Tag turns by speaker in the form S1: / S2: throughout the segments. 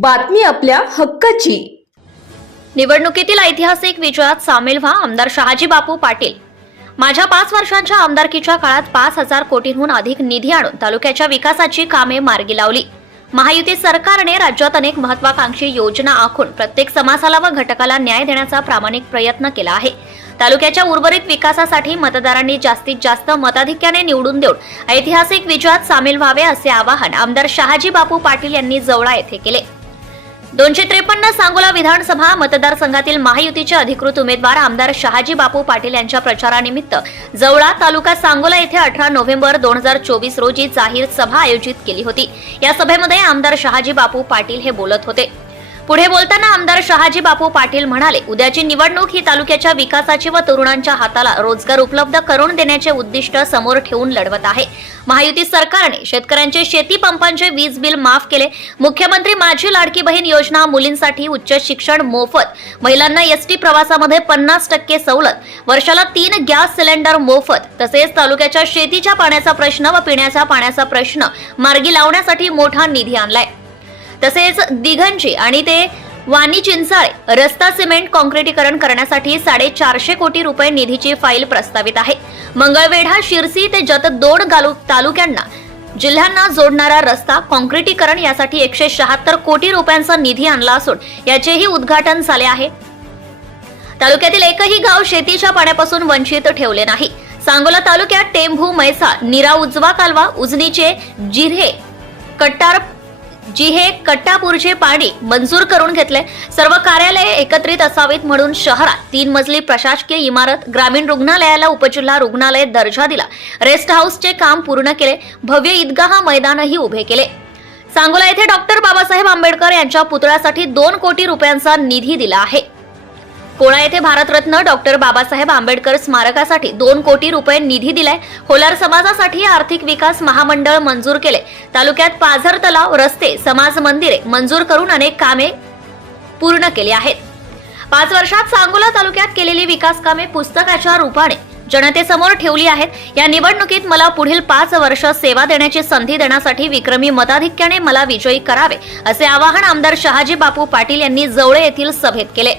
S1: बातमी आपल्या हक्काची.
S2: निवडणुकीतील ऐतिहासिक विजयात सामील व्हा आमदार शहाजी बापू पाटील. माझ्या पाच वर्षांच्या आमदारकीच्या काळात पाच हजार कोटींहून अधिक निधी आणून तालुक्याच्या विकासाची कामे मार्गी लावली. महायुती सरकारने राज्यात अनेक महत्वाकांक्षी योजना आखून प्रत्येक समाजाला व घटकाला न्याय देण्याचा प्रामाणिक प्रयत्न केला आहे. तालुक्याच्या उर्वरित विकासासाठी मतदारांनी जास्तीत जास्त मताधिक्याने निवडून देऊन ऐतिहासिक विजयात सामील व्हावे असे आवाहन आमदार शहाजी बापू पाटील यांनी जवळा येथे केले. दोनशे त्रेपन्न सांगोला विधानसभा मतदारसंघातील महायुतीचे अधिकृत उमेदवार आमदार शहाजी बापू पाटील यांच्या प्रचारानिमित्त जवळा तालुका सांगोला येथे अठरा नोव्हेंबर दोन हजार चोवीस रोजी जाहीर सभा आयोजित केली होती. या सभेमध्ये आमदार शहाजी बापू पाटील हे बोलत होते. पुढे बोलताना आमदार शहाजी बापू पाटील म्हणाले उद्याची निवडणूक ही तालुक्याच्या विकासाची व तरुणांच्या हाताला रोजगार उपलब्ध करून देण्याचे उद्दिष्ट समोर ठेवून लढवत आहे. महायुती सरकारने शेतकऱ्यांचे शेती पंपांचे वीज बिल माफ केले. मुख्यमंत्री माझी लाडकी बहीण योजना मुलींसाठी उच्च शिक्षण मोफत. महिलांना एसटी प्रवासामध्ये पन्नास टक्के सवलत. वर्षाला तीन गॅस सिलेंडर मोफत. तसेच तालुक्याच्या शेतीच्या पाण्याचा प्रश्न व पिण्याच्या पाण्याचा प्रश्न मार्गी लावण्यासाठी मोठा निधी आणलाय. तसेच दिघंची आणि ते वाणी चिंचाळे रस्ता सिमेंट कॉन्क्रिटीकरण करण्यासाठी साडेचारशे कोटी रुपये निधीची फाईल प्रस्तावित आहे. मंगळवेढा शिरसी ते जतदोड तालुक्यांना जिल्ह्यांना जोडणारा रस्ता कॉन्क्रिटीकरण यासाठी एकशे शहात्तर कोटी रुपयांचा निधी आणला असून याचेही उद्घाटन झाले आहे. तालुक्यातील एकही गाव शेतीच्या पाण्यापासून वंचित ठेवले नाही. सांगोला तालुक्यात टेंभू मैसा निरा उजवा कालवा उजनीचे जिरे कट्टार जी हे कट्टापूरचे पाणी मंजूर करून घेतले. सर्व कार्यालये एकत्रित असावीत म्हणून शहरात तीन मजली प्रशासकीय इमारत ग्रामीण रुग्णालयाला उपजिल्हा रुग्णालय दर्जा दिला. रेस्ट हाऊसचे काम पूर्ण केले. भव्य ईदगाह मैदानही उभे केले. सांगोला येथे डॉक्टर बाबासाहेब आंबेडकर यांच्या पुतळ्यासाठी दोन कोटी रुपयांचा निधी दिला आहे. कोळा येथे भारतरत्न डॉक्टर बाबासाहेब आंबेडकर स्मारकासाठी दोन कोटी रुपये निधी दिलाय? होलार समाजासाठी आर्थिक विकास महामंडळ मंजूर केले. तालुक्यात पाझर तलाव रस्ते समाज मंदिरे मंजूर करून अनेक कामे पूर्ण केली आहेत. पाच वर्षात सांगोला तालुक्यात केलेली विकास कामे पुस्तकाच्या रूपाने जनतेसमोर ठेवली आहेत. या निवडणुकीत मला पुढील पाच वर्ष सेवा देण्याची संधी देण्यासाठी विक्रमी मताधिक्याने मला विजयी करावे असे आवाहन आमदार शहाजी बापू पाटील यांनी जवळे येथील सभेत केले.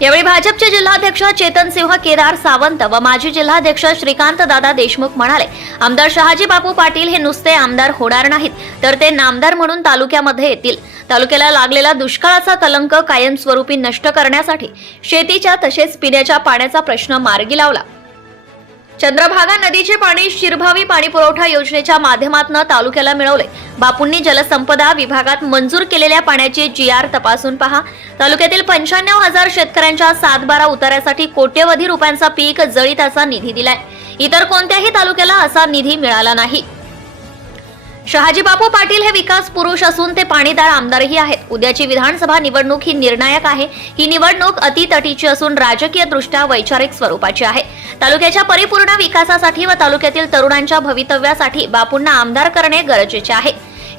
S2: यावेळी भाजपचे जिल्हाध्यक्ष चेतन सिंह केदार सावंत व माजी जिल्हाध्यक्ष श्रीकांत दादा देशमुख म्हणाले आमदार शहाजी बापू पाटील हे नुसते आमदार होणार नाहीत तर ते नामदार म्हणून तालुक्यामध्ये येतील. तालुक्याला लागलेला दुष्काळाचा कलंक कायमस्वरूपी नष्ट करण्यासाठी शेतीच्या तसेच पिण्याच्या पाण्याचा प्रश्न मार्गी लावला. चंद्रभागा नदीचे पाणी शिरभावी पाणी पुरवठा योजनेच्या माध्यमातून तालुक्याला मिळवले. बापूंनी जलसंपदा विभागात मंजूर केलेल्या पाण्याचे जी आर तपासून पहा. तालुक्यातील पंच्याण्णव हजार शेतकऱ्यांच्या सातबारा उतार्यासाठी कोट्यवधी रुपयांचा पीक जळीताचा निधी दिलाय. इतर कोणत्याही तालुक्याला असा निधी मिळाला नाही. शहाजी बापू पाटील हे विकास पुरुष असून ते पाणीदार आमदारही आहेत. उद्याची विधानसभा निवडणूक ही निर्णायक आहे. ही निवडणूक अतितटीची असून राजकीय दृष्ट्या वैचारिक स्वरूपाची आहे. तालुक्याच्या परिपूर्ण विकासासाठी व तालुक्यातील तरुणांच्या भवितव्यासाठी बापूंना आमदार करणे गरजेचे आहे.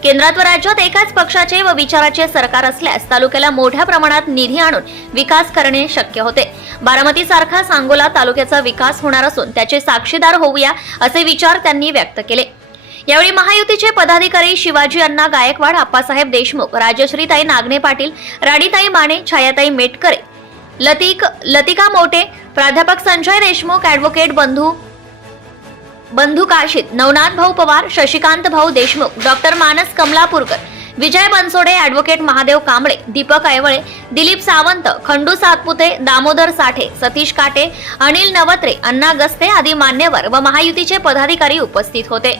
S2: केंद्रात व राज्यात एकाच पक्षाचे व विचाराचे सरकार असल्यास तालुक्याला मोठ्या प्रमाणात निधी आणून विकास करणे शक्य होते. बारामती सारखा सांगोला तालुक्याचा विकास होणार असून त्याचे साक्षीदार होऊया असे विचार त्यांनी व्यक्त केले. यावेळी महायुतीचे पदाधिकारी शिवाजी अण्णा गायकवाड आप्पासाहेब देशमुख राजश्रीताई नागणे पाटील राणीताई माने छायाताई मेटकरे लतिक लतिका मोटे प्राध्यापक संजय देशमुख ऍडव्होकेट बंधू बंधू काशीत नवनाथ भाऊ पवार शशिकांत भाऊ देशमुख डॉक्टर मानस कमलापूरकर विजय बनसोडे ऍडव्होकेट महादेव कांबळे दीपक ऐवळे दिलीप सावंत खंडू सातपुते दामोदर साठे सतीश काटे अनिल नवत्रे अण्णा गस्ते आदी मान्यवर व महायुतीचे पदाधिकारी उपस्थित होते.